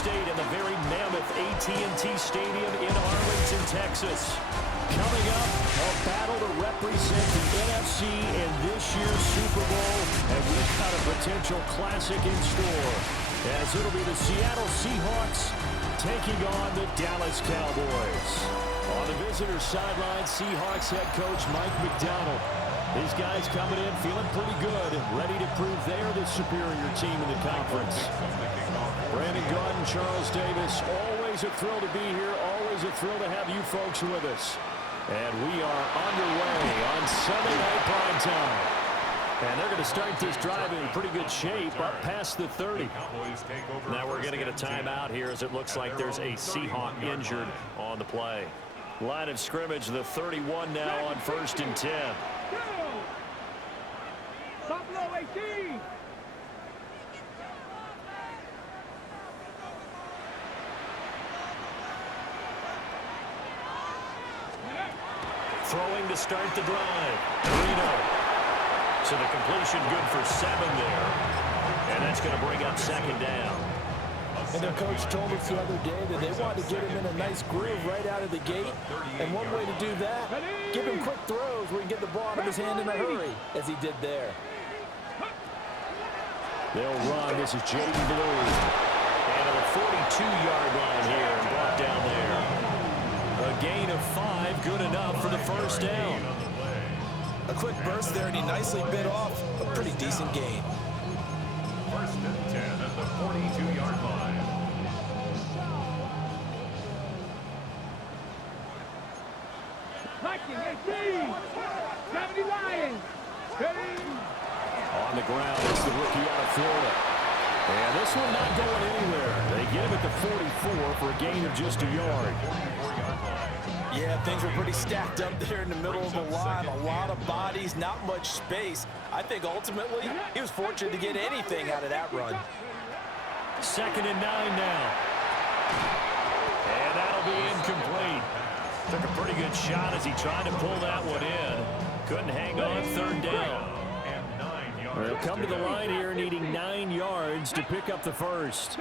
State in the very mammoth AT&T Stadium in Arlington, Texas. Coming up, a battle to represent the NFC in this year's Super Bowl, and we've got a potential classic in store, as it'll be the Seattle Seahawks taking on the Dallas Cowboys. On the visitor's sideline, Seahawks head coach Mike McDonald. These guys coming in feeling pretty good, ready to prove they're the superior team in the conference. Brandon Gaudin, Charles Davis, always a thrill to be here, always a thrill to have you folks with us. And we are underway on Sunday Night Primetime. And they're going to start this drive in pretty good shape, up past the 30. Now we're going to get a timeout here as it looks like there's a Seahawk injured on the play. Line of scrimmage, the 31 now on 1st and 10. Buffalo 18. Throwing to start the drive. Reno. So the completion good for 7 there. And that's going to bring up 2nd down. And their coach told us the other day that they wanted to get him in a nice groove right out of the gate. And one way to do that, give him quick throws where he can get the ball out of his hand in a hurry, as he did there. They'll run. This is Jaden Blue. And at the 42-yard line here and brought down there. A gain of 5, good enough for the 1st down. A quick burst there, and he nicely bit off a pretty decent gain. 1st and 10 at the 42-yard line. Viking 18. 70 Lions. On the ground, it's the rookie out of Florida. And this one not going anywhere. They get him at the 44 for a gain of just a yard. Yeah, things were pretty stacked up there in the middle of the line. A lot of bodies, not much space. I think ultimately he was fortunate to get anything out of that run. 2nd and 9 now. And that'll be incomplete. Took a pretty good shot as he tried to pull that one in. Couldn't hang on 3rd down. They'll come to the line here needing 9 yards to pick up the first.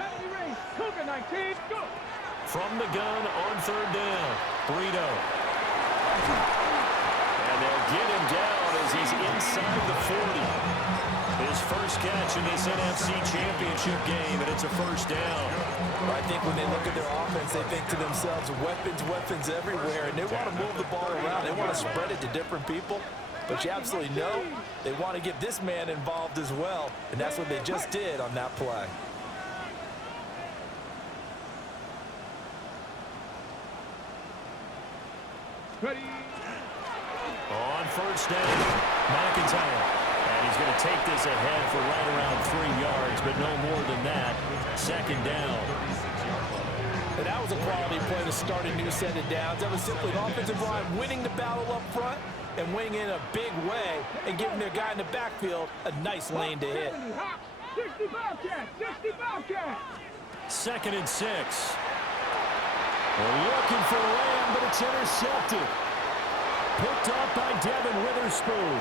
From the gun on 3rd down. Brito. And they'll get him down as he's inside the 40. His first catch in this NFC Championship game, and it's a 1st down. I think when they look at their offense, they think to themselves, weapons, weapons everywhere, and they want to move the ball around. They want to spread it to different people. But you absolutely know they want to get this man involved as well, and that's what they just did on that play. Ready. On 1st down, McIntyre. And he's going to take this ahead for right around 3 yards, but no more than that. 2nd down. And that was a quality play to start a new set of downs. That was simply an offensive line winning the battle up front and winning in a big way and giving their guy in the backfield a nice lane to hit. 60 Bobcat. 60 Bobcat. 2nd and 6. They're looking for Lamb, but it's intercepted. Picked off by Devin Witherspoon.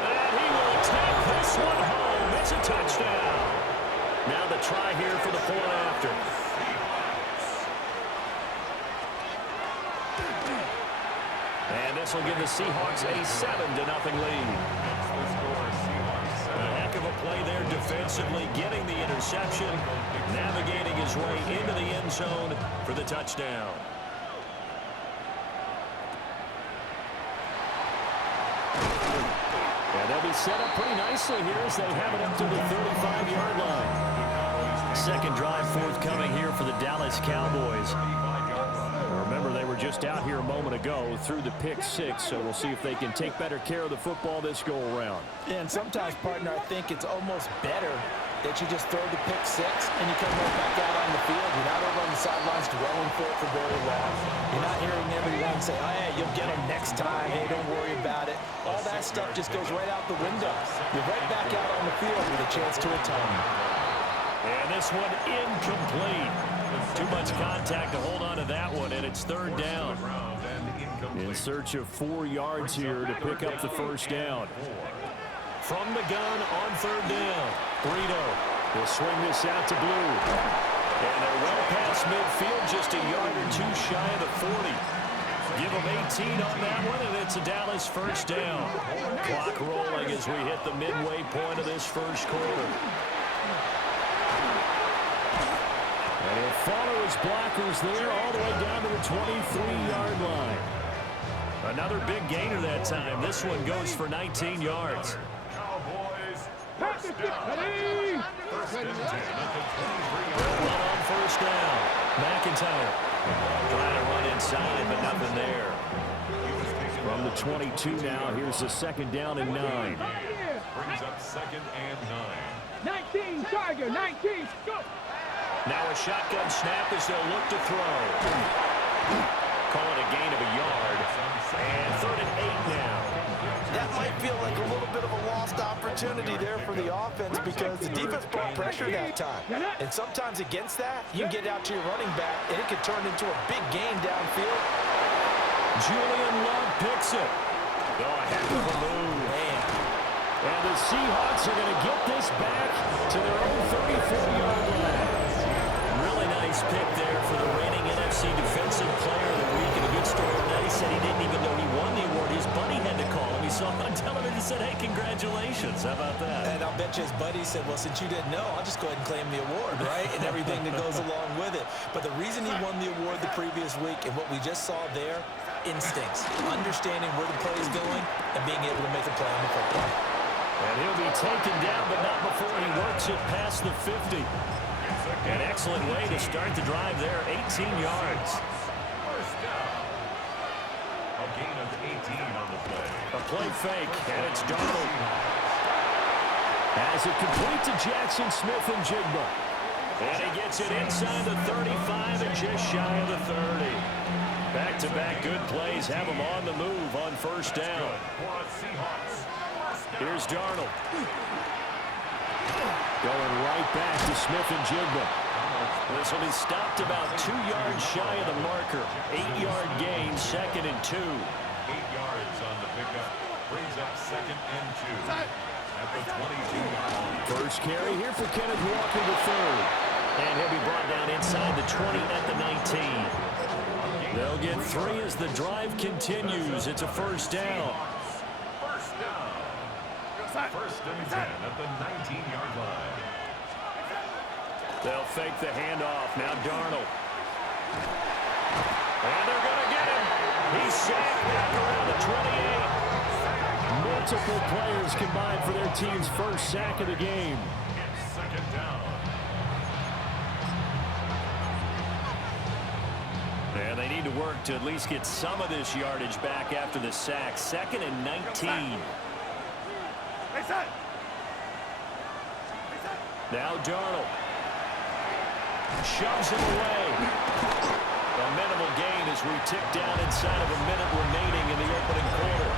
And he will take this one home. It's a touchdown. Now the try here for the point after. And this will give the Seahawks a 7-0 lead. A heck of a play there defensively, getting the interception, navigating his way into the end zone for the touchdown. And they'll be set up pretty nicely here as they have it up to the 35-yard line. 2nd drive forthcoming here for the Dallas Cowboys. Remember, they were just out here a moment ago through the pick 6, so we'll see if they can take better care of the football this go-around. Yeah, and sometimes, partner, I think it's almost better that you just throw the pick 6 and you come right back out on the field. You're not over on the sidelines dwelling for it for very long. You're not hearing everyone say, oh, hey, you'll get them next time. Hey, don't worry about it. All that stuff just goes right out the window. You're right back out on the field with a chance to atone. And this one incomplete. Too much contact to hold on to that one, and it's 3rd down. In search of 4 yards here to pick up the 1st down. From the gun on 3rd down, Brito. They'll swing this out to Blue. And they're well past midfield, just a yard or two shy of the 40. Give them 18 on that one, and it's a Dallas first down. Clock rolling as we hit the midway point of this first quarter. And he'll follow his blockers there all the way down to the 23-yard line. Another big gainer that time. This one goes for 19 yards. Cowboys, first down. Ready? First and 10 at the 23-yard One line. on first down. McIntyre trying to run inside, but nothing there. From the 22 now, here's the second down and 9. Brings up second and 9. 19, Tiger, 19, go! Now a shotgun snap as they'll look to throw. Call it a gain of a yard. And third and 8 now. That might feel like a little bit of a lost opportunity there for the offense because the defense brought pressure that time. And sometimes against that, you get out to your running back, and it can turn into a big gain downfield. Julian Love picks it. Oh, a heck of a move. Man. And the Seahawks are going to get this back to their own 34-yard line. Really nice pick there for the reigning NFC Defensive Player of the Week. And a good story on that. He said he didn't even know he won the award. His buddy had to call him. He saw him on television and said, hey, congratulations. How about that? And I'll bet you his buddy said, well, since you didn't know, I'll just go ahead and claim the award, right? And everything that goes along with it. But the reason he won the award the previous week and what we just saw there, instincts, understanding where the play is going and being able to make a play on the football. And he'll be taken down, but not before he works it past the 50. An excellent way to start the drive there, 18 yards. First down. A gain of 18 on the play. A play fake, and it's Darnold. As it complete to Jackson Smith and Jigba. And he gets it inside the 35 and just shy of the 30. Back-to-back good plays have him on the move on first down. Here's Darnold. Going right back to Smith and Jigba. This will be stopped about 2 yards shy of the marker. 8-yard gain, second and 2. 8 yards on the pickup. Brings up second and 2 at the 22-yard line. First carry here for Kenneth Walker III. And he'll be brought down inside the 20 at the 19. They'll get 3 as the drive continues. It's a first down. First down. First and 10 at the 19-yard line. They'll fake the handoff. Now Darnold. And they're going to get him. He's sacked back around the 28. Multiple players combined for their team's first sack of the game. It's second down. And they need to work to at least get some of this yardage back after the sack. Second and 19. Now Darnold. Shoves him away. A minimal gain as we tick down inside of a minute remaining in the opening quarter.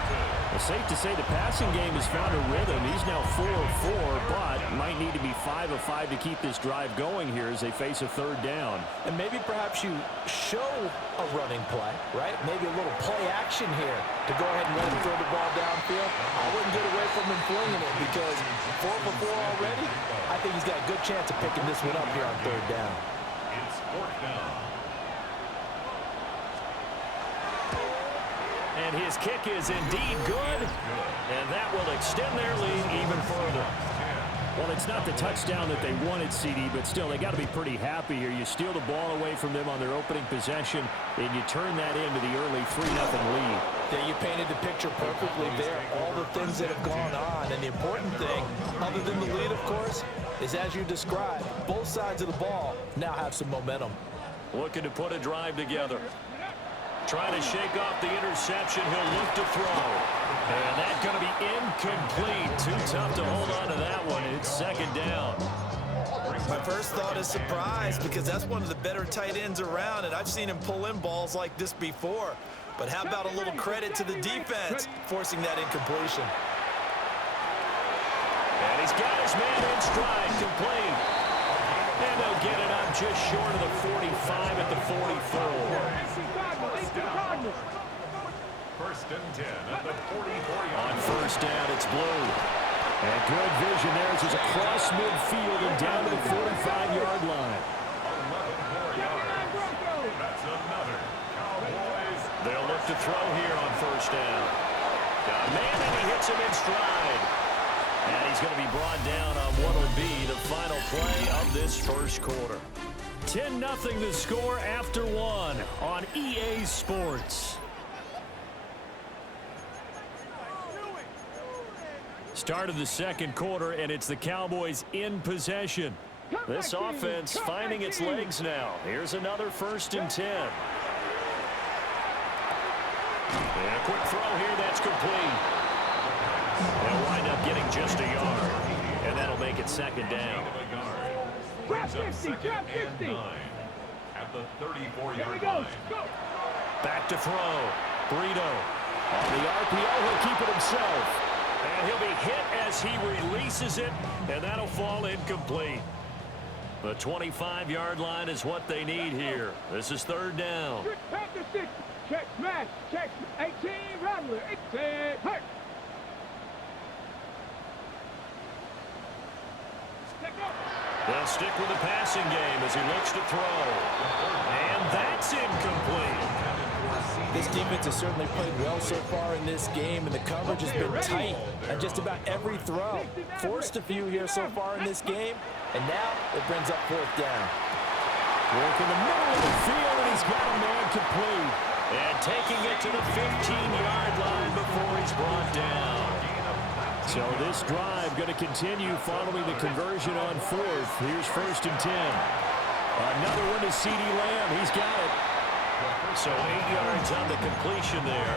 Well, safe to say the passing game has found a rhythm. He's now 4 of 4, but might need to be 5 of 5 to keep this drive going here as they face a third down. And maybe perhaps you show a running play, right? Maybe a little play action here to go ahead and let him throw the ball downfield. I wouldn't get away from him flinging it because 4 for 4 already. I think he's got a good chance of picking this one up here on third down. It's fourth down. And his kick is indeed good, and that will extend their lead even further. Well, it's not the touchdown that they wanted, CD, but still, they got to be pretty happy here. You steal the ball away from them on their opening possession, and you turn that into the early 3-0 lead. Yeah, you painted the picture perfectly there. All the things that have gone on, and the important thing, other than the lead, of course, is as you described, both sides of the ball now have some momentum. Looking to put a drive together. Trying to shake off the interception. He'll look to throw. And that's going to be incomplete. Too tough to hold on to that one. It's second down. My first thought is surprise because that's one of the better tight ends around, and I've seen him pull in balls like this before. But how about a little credit to the defense forcing that incompletion? And he's got his man in stride, complete. And they'll get it up just short of the 45 at the 44. First and 10 at the 44-yard line. On first down, it's Blue. And good vision there as he's across midfield and down to the 45-yard line. 11 more yards. That's another Cowboys. They'll look to throw here on first down. Got a man, and he hits him in stride. And he's going to be brought down on what will be the final play of this first quarter. 10-0 the score after one on EA Sports. Start of the second quarter, and it's the Cowboys in possession. This offense finding its legs now. Here's another 1st and 10. And a quick throw here, that's complete. They'll wind up getting just a yard, and that'll make it 2nd down. Brings up 2nd and 9 at the 34-yard line. Back to throw. Burrito. On the RPO, he'll keep it himself. And he'll be hit as he releases it, and that'll fall incomplete. The 25-yard line is what they need here. This is 3rd down. Check, smash, check, 18, Rattler, 18, hurt. They'll stick with the passing game as he looks to throw. And that's incomplete. This defense has certainly played well so far in this game, and the coverage has been tight on just about every throw. Forced a few here so far in this game, and now it brings up 4th down. Work in the middle of the field, and he's got a man complete. And taking it to the 15-yard line before he's brought down. So this drive going to continue following the conversion on 4th. Here's 1st and 10. Another one to C.D. Lamb. He's got it. So 8 yards on the completion there.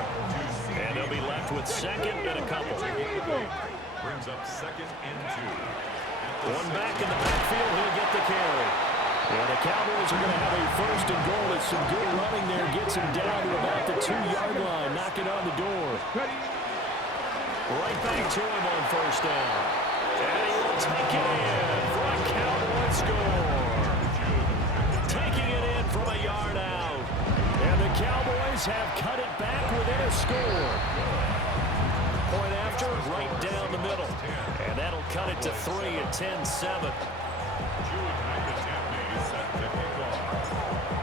And they'll be left with 2nd and a couple. Brings up 2nd and 2. One back in the backfield. He'll get the carry. And the Cowboys are going to have a 1st and goal. It's some good running there. Gets him down to about the 2-yard line. Knocking on the door. Right back to him on 1st down. And he will take it in for a Cowboy score. Taking it in from a yard out. And the Cowboys have cut it back within a score. Point after, right down the middle. And that'll cut it to 3 at 10-7.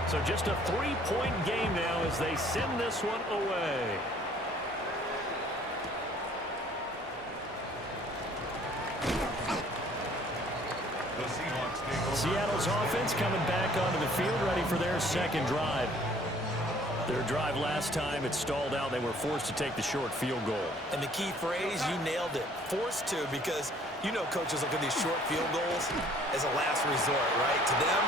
So just a 3-point game now as they send this one away. Seattle's offense coming back onto the field, ready for their 2nd drive. Their drive last time, it stalled out. They were forced to take the short field goal. And the key phrase, you nailed it. Forced to, because you know coaches look at these short field goals as a last resort, right? To them.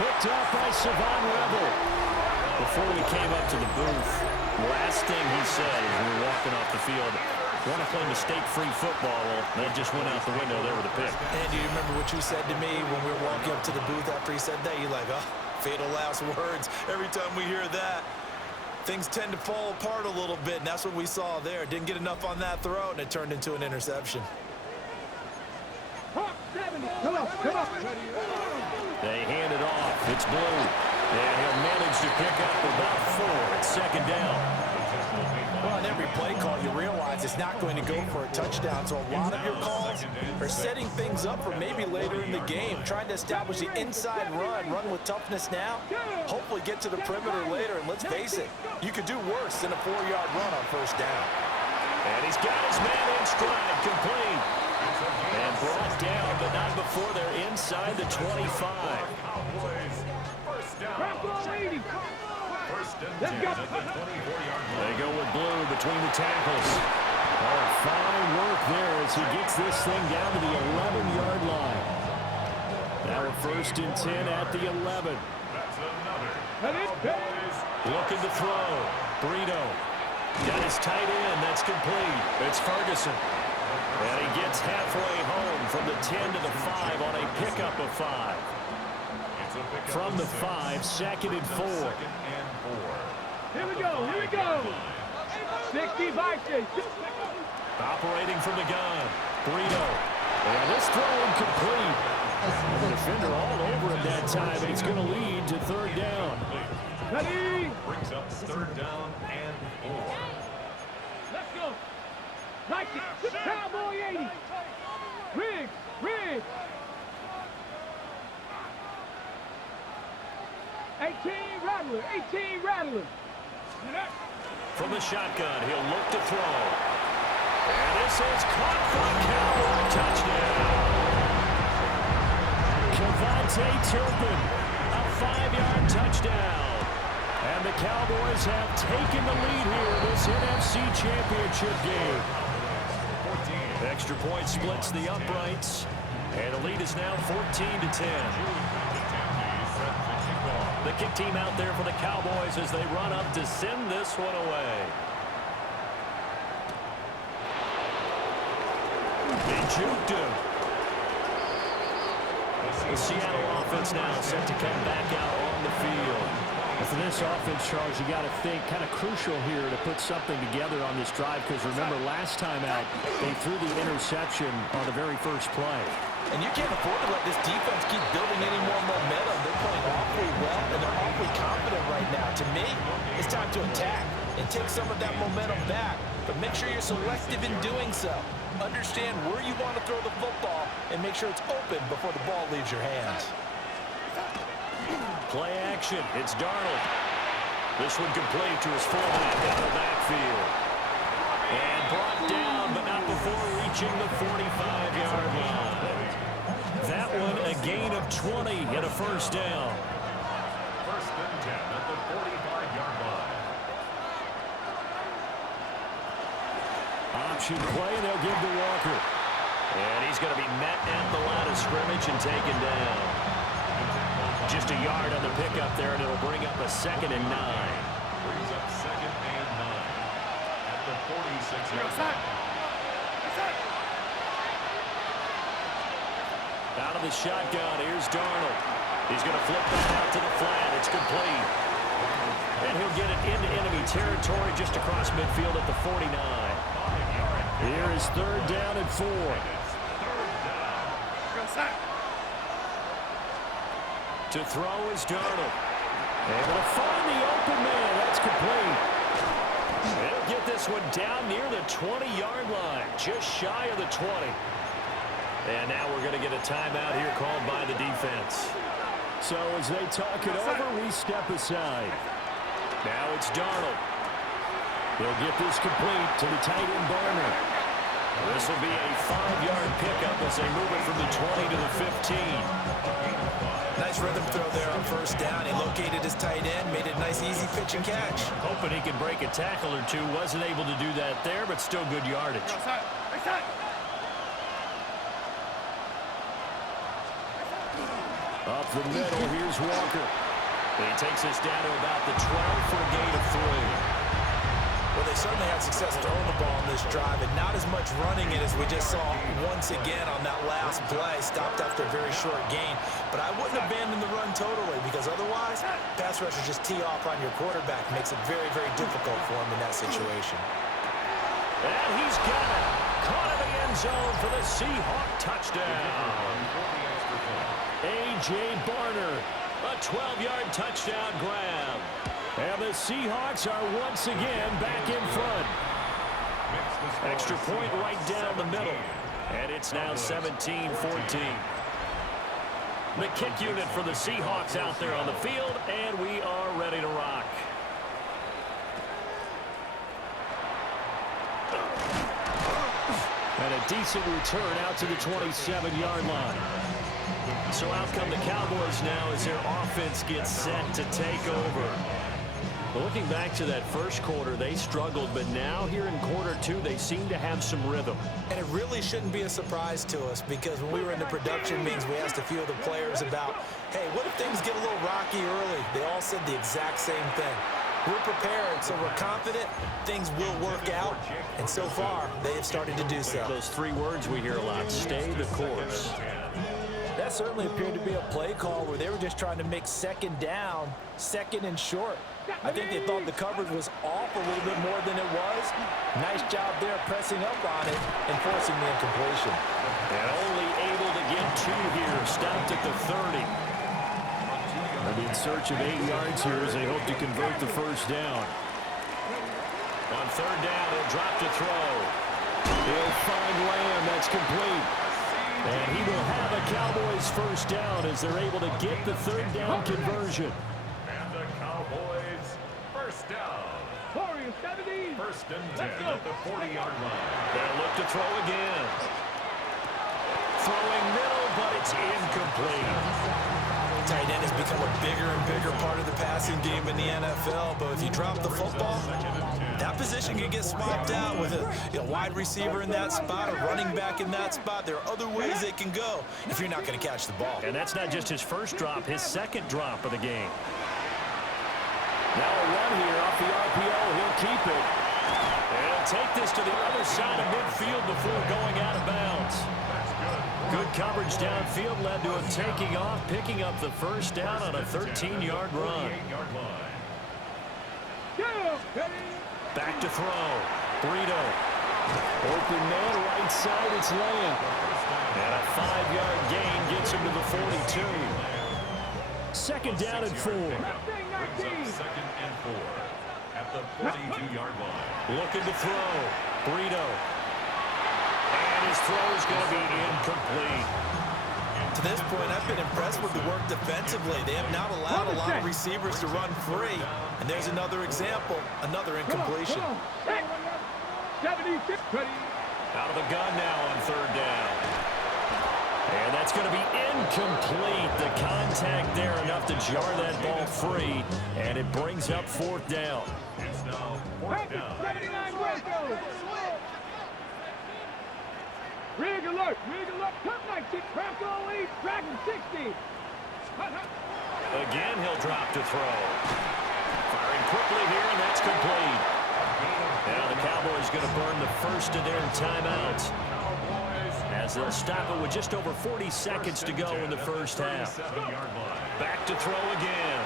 Picked up by Savon Rebel. Before he came up to the booth, last thing he said as we were walking off the field, want to play mistake-free football. Well, that just went out the window there with a pick. And do you remember what you said to me when we were walking up to the booth after he said that? You're like, oh, fatal last words. Every time we hear that, things tend to fall apart a little bit, and that's what we saw there. Didn't get enough on that throw, and it turned into an interception. Come on. They hand it off. It's Blue. And he'll manage to pick up about 4 at 2nd down. Well, on every play call, you realize it's not going to go for a touchdown. So a lot of your calls are setting things up for maybe later in the game, trying to establish the inside run with toughness now, hopefully get to the perimeter later. And let's face it, you could do worse than a 4-yard run on 1st down. And he's got his man in stride, complete. And brought down, but not before they're inside the 25. They go with Blue between the tackles. Oh, fine work there as he gets this thing down to the 11-yard line. Now a 1st and 10 at the 11. Looking to throw. Burrito. Got his tight end. That's complete. It's Ferguson. And he gets halfway home from the 10 to the 5 on a pickup of 5. From the 5, 2nd and 4. Here we go. 60 by 6. Operating from the gun. Burrito. And this throw incomplete. The defender all over him that time, and he's going to lead to 3rd down. Brings up 3rd down and 4. Let's go. Nice Check it. Cowboy 80. Riggs. Riggs. 18 Rattler. 18 Rattler. From the shotgun, he'll look to throw. And this is caught for a Cowboy touchdown. Kevontae Turpin, a 5-yard touchdown. And the Cowboys have taken the lead here in this NFC Championship game. Extra point splits the uprights, and the lead is now 14-10. The kick team out there for the Cowboys as they run up to send this one away. They juked him. The Seattle offense now set to come back out on the field. For this offense, Charles, you got to think kind of crucial here to put something together on this drive, because remember last time out they threw the interception on the very first play. And you can't afford to let this defense keep building any more momentum. They're playing awfully well, and they're awfully confident right now. To me, it's time to attack and take some of that momentum back. But make sure you're selective in doing so. Understand where you want to throw the football and make sure it's open before the ball leaves your hands. Play action. It's Darnold. This one complete to his fullback out of the backfield. And brought down, but not before reaching the 45-yard line. That one a gain of 20 and a first down. First and 10 at the 45-yard line. Option play, and they'll give to Walker. And he's going to be met at the line of scrimmage and taken down. Just a yard on the pickup there, and it'll bring up a 2nd and 9. Brings up 2nd and 9 at the 46-yard line. Out of the shotgun, here's Darnold. He's going to flip that out to the flat. It's complete. And he'll get it into enemy territory just across midfield at the 49. Here is 3rd down and 4. To throw is Darnold. Able to find the open man. That's complete. He'll get this one down near the 20-yard line, just shy of the 20. And now we're going to get a timeout here called by the defense. So as they talk it over, we step aside. Now it's Darnold. He'll get this complete to the tight end Barner. This will be a 5-yard pickup as they move it from the 20 to the 15. Nice rhythm throw there on first down. He located his tight end, made it a nice, easy pitch and catch. Hoping he could break a tackle or two. Wasn't able to do that there, but still good yardage. Up the middle, here's Walker. He takes us down to about the 12 for a gain of 3. Well, they certainly had success throwing the ball on this drive, and not as much running it as we just saw once again on that last play. Stopped after a very short gain. But I wouldn't abandon the run totally, because otherwise, pass rushers just tee off on your quarterback. Makes it very, very difficult for him in that situation. And he's got it. Caught in the end zone for the Seahawk touchdown. A.J. Barner, a 12-yard touchdown grab. And the Seahawks are once again back in front. Extra point right down the middle. And it's now 17-14. The kick unit for the Seahawks out there on the field, and we are ready to rock. And a decent return out to the 27-yard line. So out come the Cowboys now as their offense gets set to take over. Looking back to that first quarter, they struggled, but now here in quarter 2, they seem to have some rhythm. And it really shouldn't be a surprise to us, because when we were in the production meetings, we asked a few of the players about, hey, what if things get a little rocky early? They all said the exact same thing. We're prepared, so we're confident things will work out, and so far, they have started to do so. Those 3 words we hear a lot: stay the course. That certainly appeared to be a play call where they were just trying to make second down, second and short. I think they thought the coverage was off a little bit more than it was. Nice job there pressing up on it and forcing the incompletion. And only able to get 2 here, stopped at the 30. They'll be in search of 8 yards here as they hope to convert the first down. On 3rd down, he'll drop to throw. He'll find Lamb. That's complete. And he will have a Cowboys first down as they're able to get the third down conversion. And the Cowboys first down. Warriors 17. First and 10 at the 40-yard line. They'll look to throw again. Throwing middle, but it's incomplete. Tight end has become a bigger and bigger part of the passing game in the NFL, but if you drop the football, that position can get swapped out with a wide receiver in that spot, a running back in that spot. There are other ways it can go if you're not going to catch the ball. And that's not just his first drop, his second drop of the game. Now a run here off the RPO. He'll keep it. And he'll take this to the other side of midfield before going out of bounds. Good coverage downfield led to him taking off, picking up the first down on a 13-yard run. Back to throw. Burrito. Open man, right side, it's Lamb. And a 5-yard gain gets him to the 42. Second down and 4. Second and 4 at the 42-yard line. Looking to throw. Burrito. And his throw is going to be incomplete. To this point, I've been impressed with the work defensively. They have not allowed a lot of receivers to run free. And there's another example, another incompletion. 76. Out of the gun now on third down. And that's going to be incomplete. The contact there enough to jar that ball free. And it brings up fourth down. It's now fourth down. 79 Bronco. Rig alert. Top 96. Bronco lead. Dragon 60. Again, he'll drop to throw. Firing quickly here, and that's complete. Now the Cowboys going to burn the first of their timeouts as they'll stop it with just over 40 seconds to go in the first half. Back to throw again.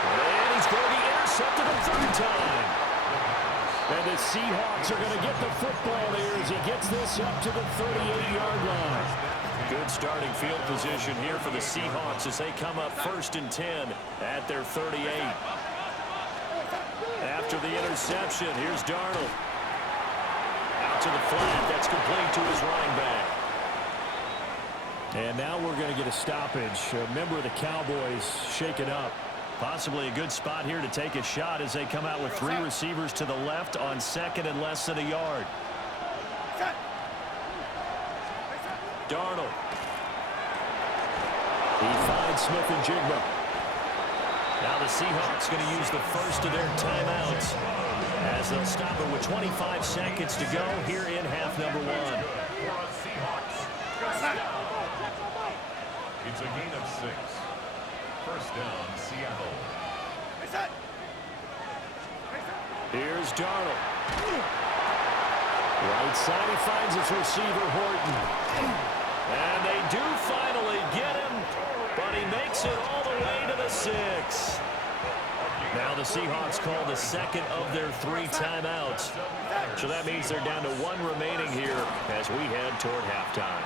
And he's going to be intercepted a third time. And the Seahawks are going to get the football there as he gets this up to the 38-yard line. Good starting field position here for the Seahawks as they come up first and 10 at their 38. After the interception, here's Darnold. Out to the flat. That's complete to his running back. And now we're going to get a stoppage. A member of the Cowboys shaken up. Possibly a good spot here to take a shot as they come out with 3 receivers to the left on second and less than a yard. Darnold. He finds Smith and Jigba. Now the Seahawks going to use the first of their timeouts as they'll stop it with 25 seconds to go here in half number 1. It's a gain of 6. First down, Seattle. Here's Darnold. Right side, he finds his receiver, Horton. And they do finally get him, but he makes it all the way to the 6. Now the Seahawks call the second of their 3 timeouts. So that means they're down to 1 remaining here as we head toward halftime.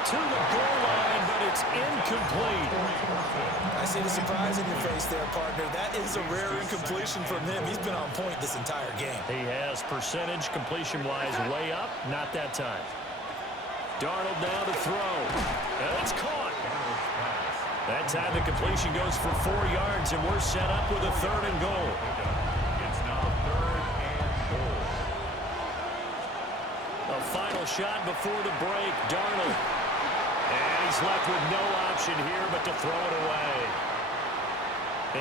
To the goal line, but it's incomplete. I see the surprise in your face there, partner. That is a rare incompletion from him. He's been on point this entire game. He has percentage completion-wise way up. Not that time. Darnold now to throw. And it's caught. That time the completion goes for 4 yards, and we're set up with a 3rd and goal. It's now 3rd and goal. A final shot before the break. Darnold. And he's left with no option here but to throw it away.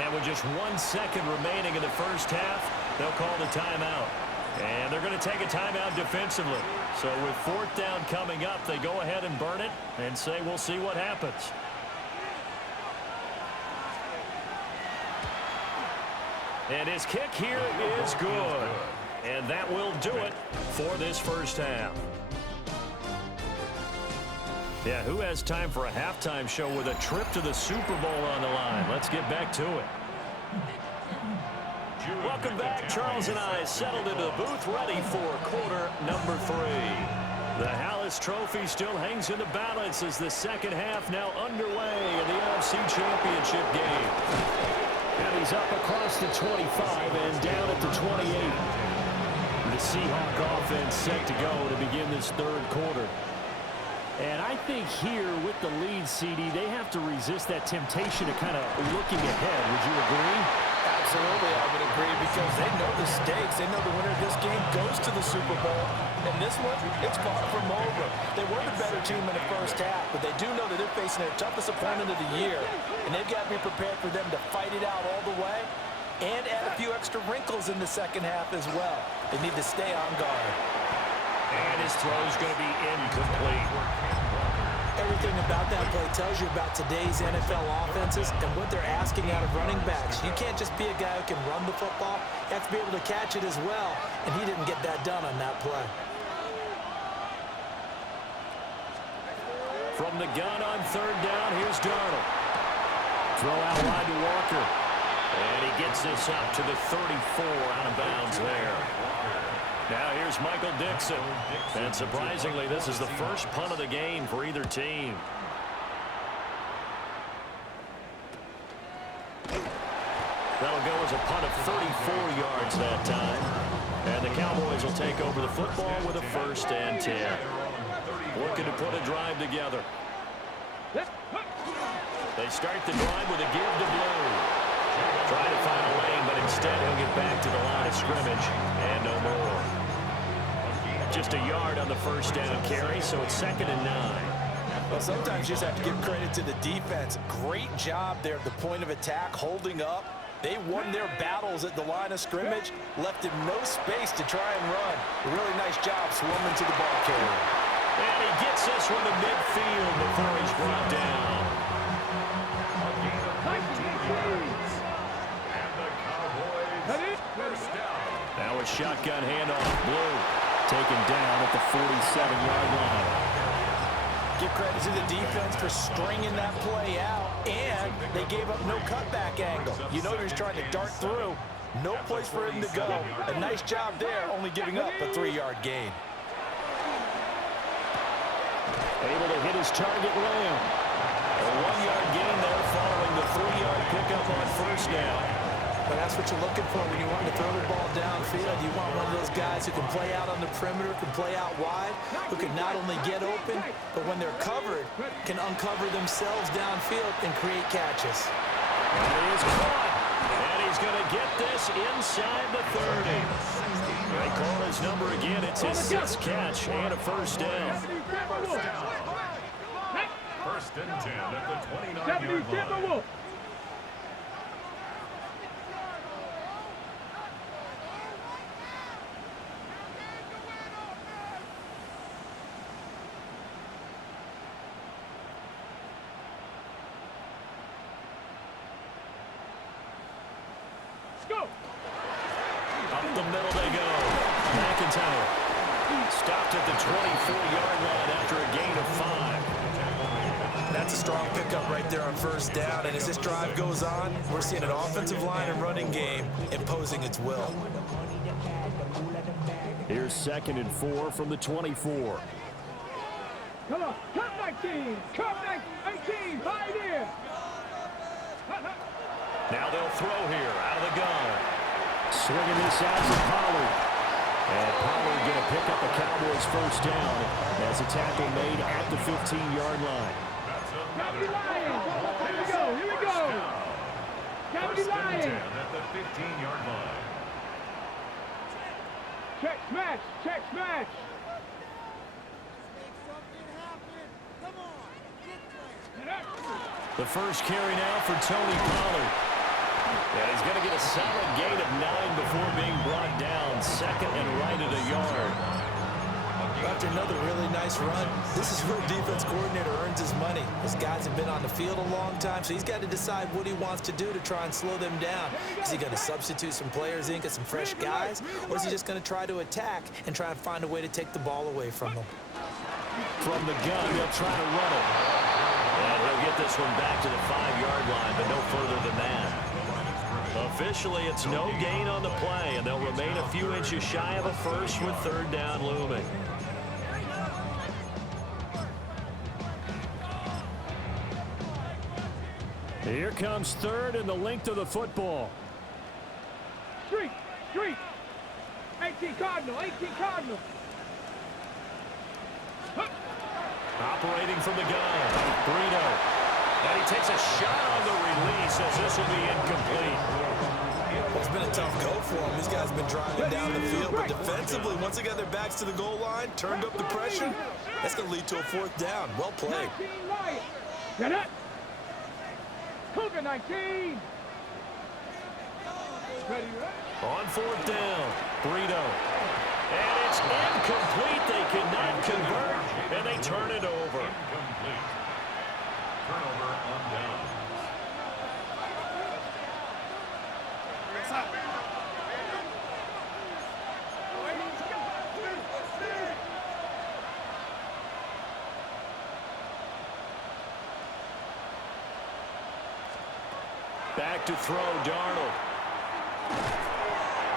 And with just 1 second remaining in the first half, they'll call the timeout. And they're going to take a timeout defensively. So with 4th down coming up, they go ahead and burn it and say we'll see what happens. And his kick here is good. And that will do it for this first half. Yeah, who has time for a halftime show with a trip to the Super Bowl on the line? Let's get back to it. Welcome back. Charles and I settled into the booth ready for quarter number 3. The Hallis Trophy still hangs in the balance as the second half now underway in the NFC Championship game. And he's up across the 25 and down at the 28. Seahawk offense set to go to begin this third quarter. And I think here with the lead, CD, they have to resist that temptation of kind of looking ahead. Would you agree? Absolutely, I would agree, because they know the stakes. They know the winner of this game goes to the Super Bowl. And this one, it's far from over. They were the better team in the first half, but they do know that they're facing their toughest opponent of the year. And they've got to be prepared for them to fight it out all the way and add a few extra wrinkles in the second half as well. They need to stay on guard. And his throw is going to be incomplete. Everything about that play tells you about today's NFL offenses and what they're asking out of running backs. You can't just be a guy who can run the football. You have to be able to catch it as well, and he didn't get that done on that play. From the gun on third down, here's Darnold. Throw out wide to Walker. And he gets this up to the 34, out of bounds there. Now here's Michael Dixon. And surprisingly, this is the first punt of the game for either team. That'll go as a punt of 34 yards that time. And the Cowboys will take over the football with a 1st and 10. Looking to put a drive together. They start the drive with a give to Blue. Trying to find a lane, but instead he'll get back to the line of scrimmage. And no more. Just a yard on the 1st down carry, so it's 2nd and 9. Well, sometimes you just have to give credit to the defense. Great job there at the point of attack, holding up. They won their battles at the line of scrimmage, left him no space to try and run. A really nice job swarming to the ball carrier. And he gets this one to midfield before he's brought down. Now a shotgun handoff. Blue taken down at the 47-yard line. Give credit to the defense for stringing that play out, and they gave up no cutback angle. You know he was trying to dart through. No place for him to go. A nice job there, only giving up a 3-yard gain. Able to hit his target, Lamb. A 1-yard gain there following the 3-yard pickup on 1st down. But that's what you're looking for when you want to throw the ball downfield. You want one of those guys who can play out on the perimeter, can play out wide, who can not only get open, but when they're covered, can uncover themselves downfield and create catches. And he is caught. And he's going to get this inside the 30. They call his number again. It's his 6th catch and a 1st down. 1st and 10 at the 29-yard line. Up the middle they go. McIntyre stopped at the 24-yard line after a gain of 5. That's a strong pickup right there on 1st down. And as this drive goes on, we're seeing an offensive line and running game imposing its will. Here's 2nd and 4 from the 24. Come on, cut 19, cut 18, right here. Now they'll throw here out of the gun. Swinging this out to Pollard. And Pollard going to pick up the Cowboys' 1st down as a tackle made at the 15-yard line. Cavity Lions. Here we go, here we go. Cavity Lions. At the 15-yard line. Check smash, check smash. The first carry now for Tony Pollard. And he's going to get a solid gain of 9 before being brought down. 2nd and right at a yard. After another really nice run, this is where a defense coordinator earns his money. His guys have been on the field a long time, so he's got to decide what he wants to do to try and slow them down. Is he going to substitute some players in, get some fresh guys, or is he just going to try to attack and try and find a way to take the ball away from them? From the gun, they'll try to run it. And he'll get this one back to the 5-yard line, but no further than that. Officially, it's no gain on the play, and they'll remain a few inches shy of a first with 3rd down looming. Here comes 3rd and the length of the football. Street, 18, 18 Cardinal, 18 Cardinal. Operating from the gun, Brito. And he takes a shot on the release as this will be incomplete. It's been a tough go for him. These guys have been driving down the field, but defensively, once they got their backs to the goal line, turned up the pressure, that's going to lead to a fourth down. Well played. 19 Lions. Get it. Cougar 19. Ready, On fourth down, Brito. And it's incomplete. They cannot convert, and they turn it over. Incomplete. Turnover on down. Back to throw, Darnold.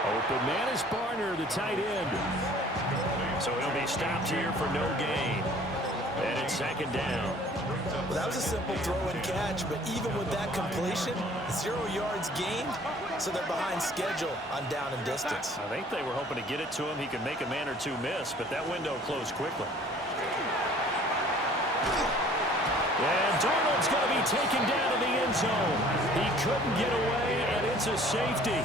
Open man is Barner, the tight end. So he'll be stopped here for no gain. And it's second down. Well, that was a simple throw and catch, but even with that completion, 0 yards gained, so they're behind schedule on down and distance. I think they were hoping to get it to him. He could make a man or two miss, but that window closed quickly. And Darnold's going to be taken down to the end zone. He couldn't get away, and it's a safety.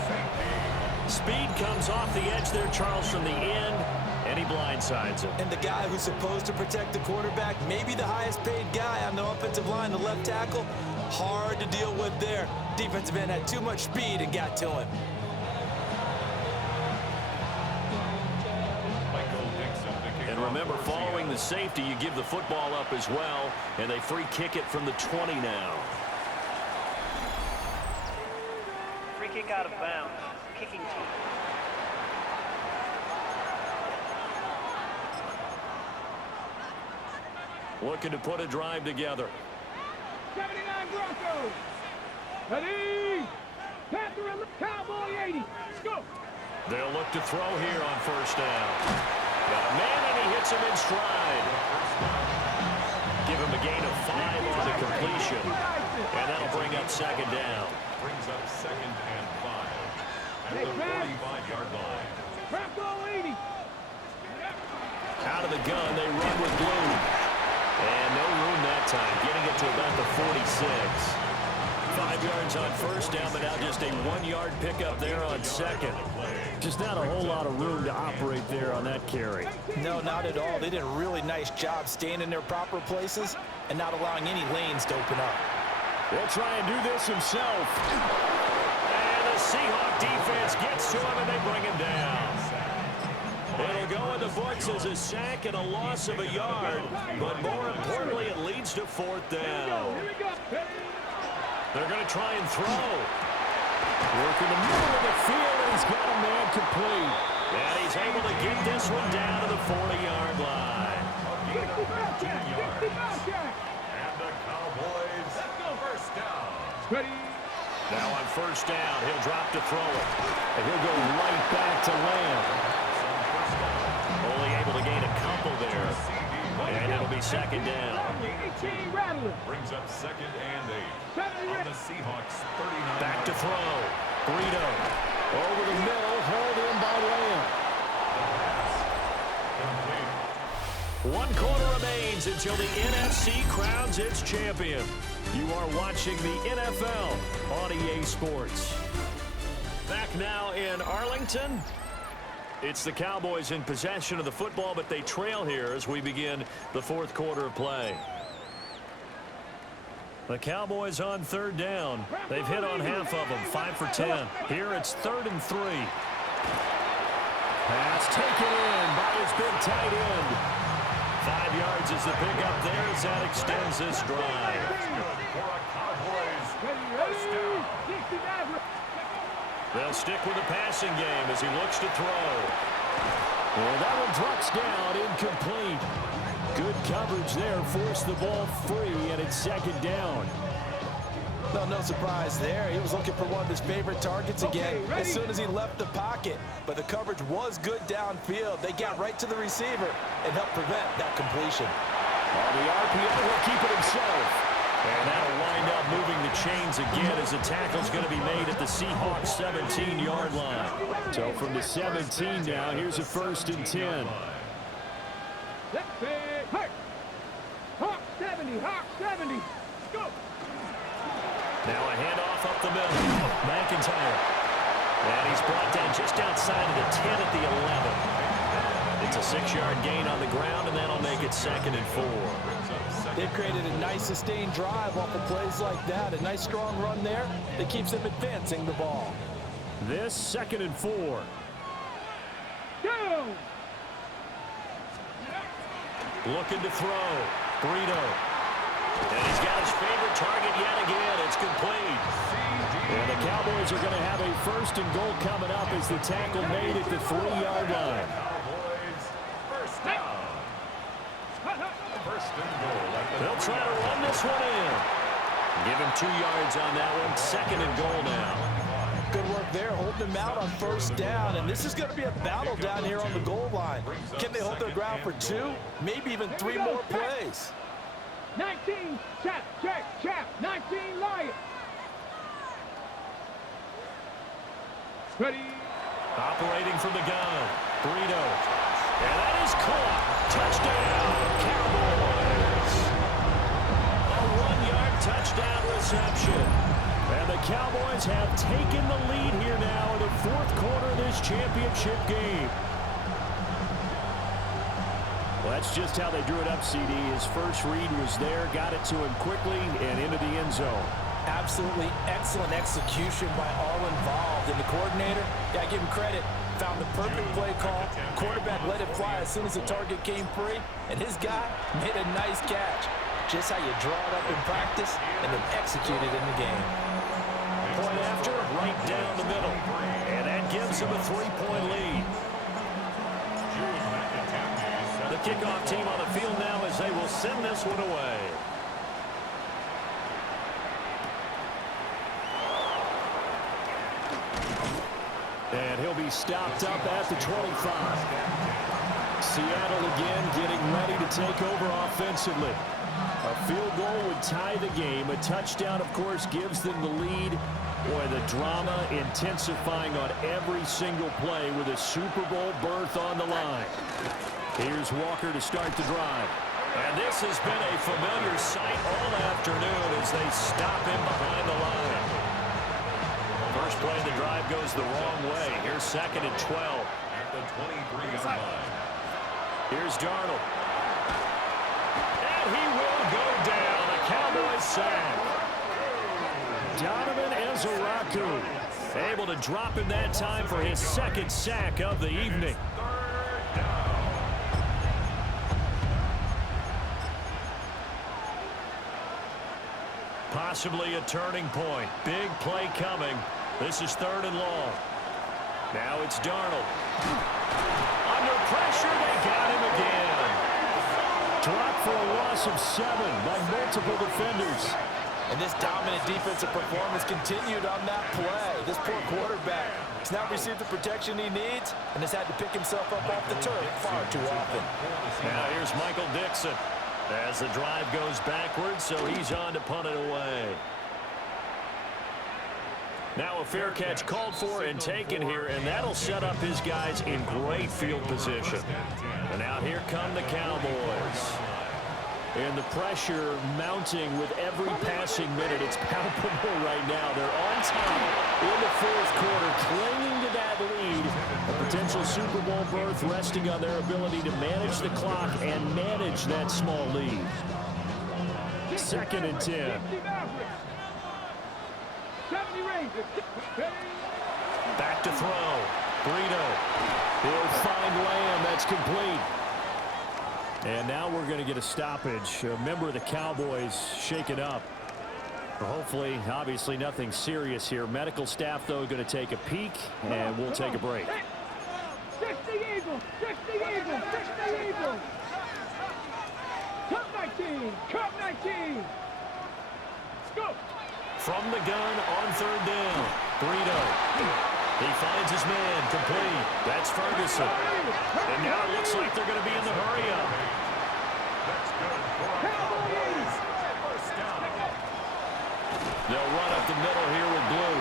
Speed comes off the edge there, Charles, from the end, and he blindsides him. And the guy who's supposed to protect the quarterback, maybe the highest paid guy on the offensive line, the left tackle, hard to deal with there. Defensive end had too much speed and got to him. And remember, following the safety, you give the football up as well, and they free kick it from the 20 now. Free kick out of bounds. Kicking team. Looking to put a drive together. 79 Broncos. Ready. Panther, Cowboy 80. Let's go. They'll look to throw here on first down. Got a man, and he hits him in stride. Give him a gain of 5 on the completion. And that'll bring up second down. Brings up second and 5 at the 45-yard line. Bronco 80. Out of the gun, they run with Bloom. And no room that time, getting it to about the 46. 5 yards on first down, but now just a 1-yard pickup there on second. Just not a whole lot of room to operate there on that carry. No, not at all. They did a really nice job staying in their proper places and not allowing any lanes to open up. They'll try and do this himself. And the Seahawk defense gets to him, and they bring him down. It'll go in the books as a sack and a loss of a yard, but more importantly, it leads to fourth down. They're going to try and throw. Work in the middle of the field, and he's got a man complete. And he's able to get this one down to the 40-yard line. And the Cowboys go first down. Ready. Now on first down, he'll drop to throw it. And he'll go right back to Lamb. Only able to gain a couple there. And it'll be second down. 18 Rattler. Brings up second and 8 on the Seahawks 39. Back to throw. Brito. Over the middle, hauled in by Lamb. 1 quarter remains until the NFC crowns its champion. You are watching the NFL on EA Sports. Back now in Arlington. It's the Cowboys in possession of the football, but they trail here as we begin the fourth quarter of play. The Cowboys on third down. They've hit on half of them, 5 for 10. Here it's 3rd and 3. Pass taken in by his big tight end. 5 yards is the pickup there as that extends this drive. They'll stick with the passing game as he looks to throw. And that one drops down, incomplete. Good coverage there, forced the ball free, and it's second down. No surprise there. He was looking for one of his favorite targets again as soon as he left the pocket. But the coverage was good downfield. They got right to the receiver and helped prevent that completion. On the RPO, he'll keep it himself. And that'll wind up moving the chains again as the tackle's going to be made at the Seahawks 17-yard line. So from the 17 now, here's a 1st and 10. Let's say, hey! Hawk 70, Hawk 70. Let's go! Now a handoff up the middle. McIntyre. And he's brought down just outside of the 10 at the 11. It's a 6-yard gain on the ground, and that'll make it 2nd and 4. They've created a nice sustained drive off of plays like that. A nice strong run there that keeps them advancing the ball. This 2nd and 4. Go! Looking to throw. Burrito. And he's got his favorite target yet again. It's complete. And the Cowboys are going to have a 1st and goal coming up as the tackle made at the 3-yard line. They'll try to run this one in. Give him 2 yards on that one. 2nd and goal now. Good work there, holding them out on 1st down. And this is going to be a battle down here on the goal line. Can they hold their ground for 2, maybe even 3 more plays? 19, chap, 19, Lion. Ready. Operating from the gun. Burrito. And that is caught. Touchdown, Cowboys. A 1-yard touchdown reception. And the Cowboys have taken the lead here now in the 4th quarter of this championship game. Well, that's just how they drew it up, CD. His first read was there, got it to him quickly, and into the end zone. Absolutely excellent execution by all involved. And the coordinator, got to give him credit, found the perfect play call. Quarterback let it fly as soon as the target came free, and his guy made a nice catch. Just how you draw it up in practice and then execute it in the game. Point after, right down the middle. And that gives him a 3-point lead. The kickoff team on the field now as they will send this one away. And he'll be stopped up at the 25. Seattle again getting ready to take over offensively. A field goal would tie the game. A touchdown, of course, gives them the lead. Boy, the drama intensifying on every single play with a Super Bowl berth on the line. Here's Walker to start the drive. And this has been a familiar sight all afternoon as they stop him behind the line. First play of the drive goes the wrong way. Here's 2nd and 12. At the 23-yard line. Here's Darnold. And he will go down. A Cowboys sack. Donovan Ezeraku able to drop him that time for his 2nd sack of the evening. Possibly a turning point. Big play coming. This is 3rd and long. Now it's Darnold. Under pressure, they got him again. Dropped for a loss of 7 by multiple defenders. And this dominant defensive performance continued on that play. This poor quarterback has not received the protection he needs and has had to pick himself up off the turf far too often. Now here's Michael Dixon as the drive goes backwards, so he's on to punt it away. Now a fair catch called for and taken here, and that'll set up his guys in great field position. And now here come the Cowboys. And the pressure mounting with every passing minute. It's palpable right now. They're on top in the 4th quarter, clinging to that lead. A potential Super Bowl berth resting on their ability to manage the clock and manage that small lead. 2nd and 10. Back to throw. Burrito. He'll find Lamb. That's complete. And now we're going to get a stoppage. A member of the Cowboys shaken up. Hopefully, obviously, nothing serious here. Medical staff, though, going to take a peek, and we'll take a break. 60 Eagles! 60 Eagles! 60 Eagles! Cup 19! Cup 19! Let's go! From the gun on 3rd down. Burrito. He finds his man. Complete. That's Ferguson. And now it looks like they're going to be in the hurry-up. They'll run up the middle here with blue.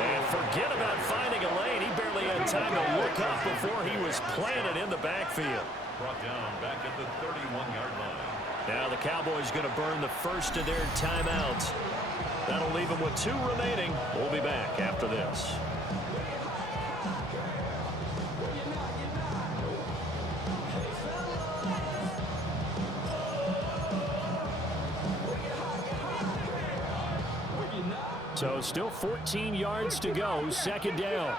And forget about finding a lane. He barely had time to look up before he was planted in the backfield. Brought down back at the 31-yard line. Now the Cowboys going to burn the first of their timeouts. That'll leave them with 2 remaining. We'll be back after this. So still 14 yards to go. Second down.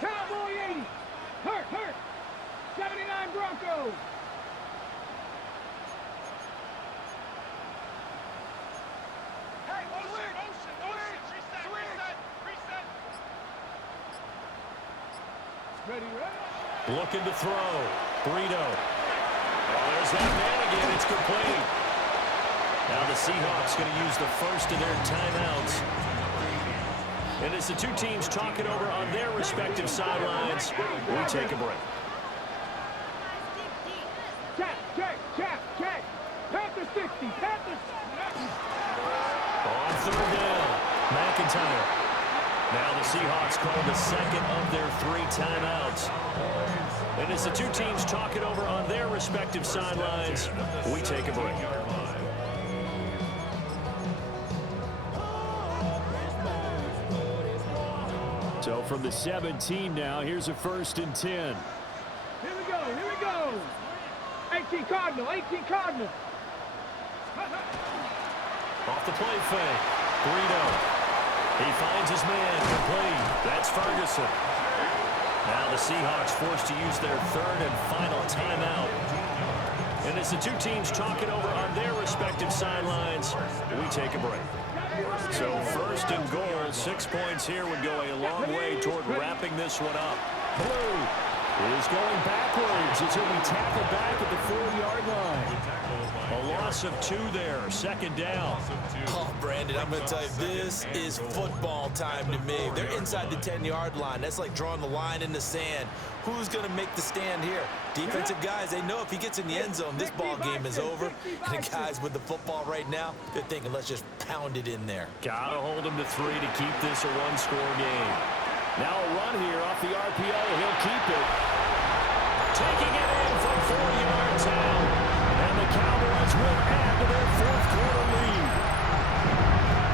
Cowboy 80. Hurt. 79 Broncos. Hey, motion. Reset. Ready. Looking to throw. Burrito. Oh, there's that man again. It's complete. Now the Seahawks going to use the first of their timeouts. And as the two teams talk it over on their respective sidelines, we take a break. Check. Panther 60. On third down, McIntyre. Now the Seahawks call the second of their 3 timeouts. And as the two teams talk it over on their respective sidelines, we take a break. So from the 17 now, here's a 1st and 10. Here we go. 18 Cardinal. Off the play fake. Burrito. He finds his man. Complete. That's Ferguson. Now the Seahawks forced to use their 3rd and final timeout. And as the two teams talk it over on their respective sidelines, we take a break. So 1st and goal, 6 points here would go a long way toward wrapping this one up. Blue is going backwards as he'll be tackled back at the 4-yard line. A loss of 2 there, 2nd down. Oh, Brandon, I'm going to tell you, this is football time to me. They're inside the 10-yard line. That's like drawing the line in the sand. Who's going to make the stand here? Defensive guys, they know if he gets in the end zone, this ball game is over. And the guys with the football right now, they're thinking, let's just pound it in there. Got to hold him to 3 to keep this a 1-score game. Now a run here off the RPO. He'll keep it. Taking it in from 4 yards out. And the Cowboys will add to their 4th quarter lead.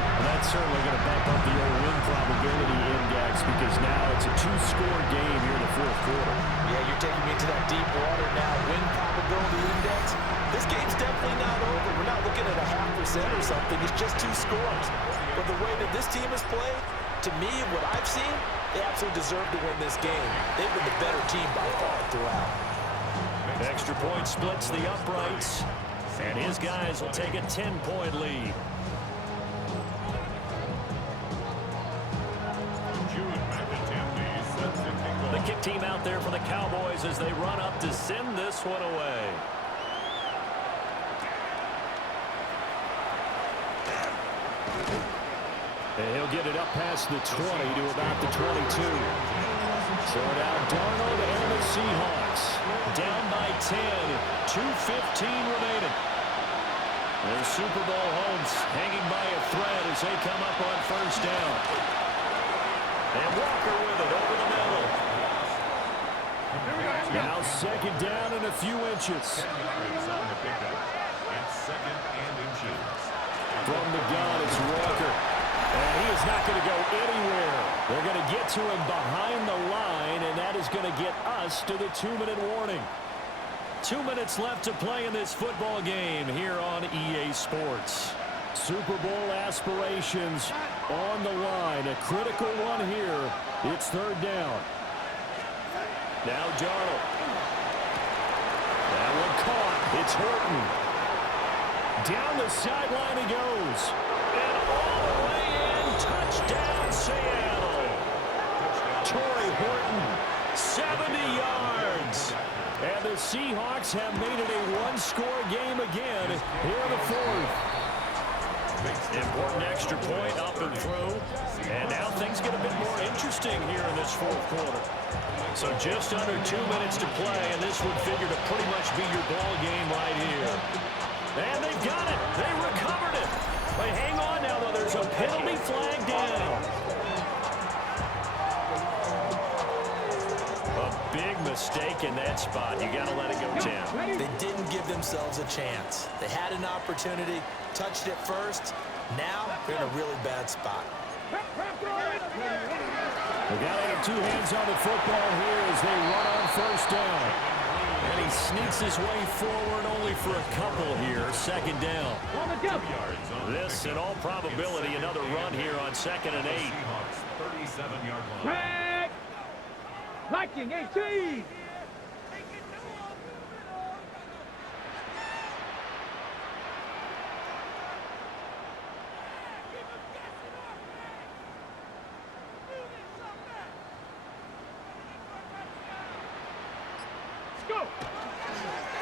And that's certainly going to bump up the old win probability index because now it's a 2-score game here in the 4th quarter. Yeah, you're taking me to that deep water now. Win probability index. This game's definitely not over. We're not looking at a 0.5% or something. It's just 2 scores. But the way that this team has played, to me, what I've seen, they absolutely deserve to win this game. They've been the better team by far throughout. Extra point splits the uprights, and his guys will take a 10-point lead. The kick team out there for the Cowboys as they run up to send this one away. And he'll get it up past the 20 to about the 22. So now Darnold and the Seahawks down by 10, 2:15 remaining. Their Super Bowl hopes hanging by a thread as they come up on 1st down. And Walker with it over the middle. Now 2nd down and a few inches. From the gun, it's Walker. And he is not going to go anywhere. They're going to get to him behind the line, and that is going to get us to the 2-minute warning. 2 minutes left to play in this football game here on EA Sports. Super Bowl aspirations on the line. A critical one here. It's 3rd down. Now Darnold. That one caught. It's Horton. Down the sideline he goes. And all the way in. Touchdown, Seattle. Torrey Horton, 70 yards. And the Seahawks have made it a 1-score game again here in the 4th. Important extra point up and through. And now things get a bit more interesting here in this fourth quarter. So just under 2 minutes to play, and this would figure to pretty much be your ball game right here. And they've got it. They recovered it. But hang on now, though. There's a penalty flag down. A big mistake in that spot. You got to let it go down. They didn't give themselves a chance. They had an opportunity, touched it first. Now they're in a really bad spot. They got to have two hands on the football here as they run on first down. And he sneaks his way forward only for a couple here. Second down. This, in all probability, another run here on 2nd and 8. 37-yard line. Back. Viking 18.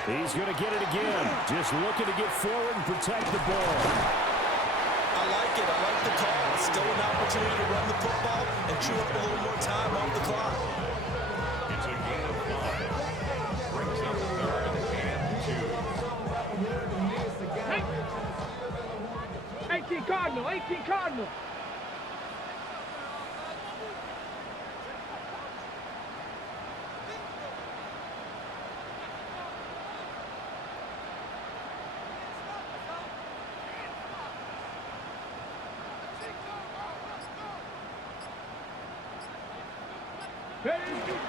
He's going to get it again. Just looking to get forward and protect the ball. I like it. I like the call. Still an opportunity to run the football and chew up a little more time off the clock. It's a gain of 5. Brings up 3rd and 2. 18 Cardinal. 18 Cardinal.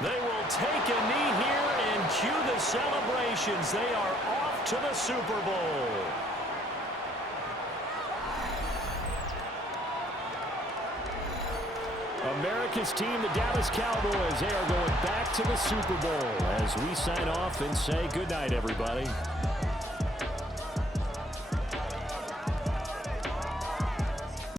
They will take a knee here and cue the celebrations. They are off to the Super Bowl. America's team, the Dallas Cowboys, they are going back to the Super Bowl as we sign off and say goodnight, everybody.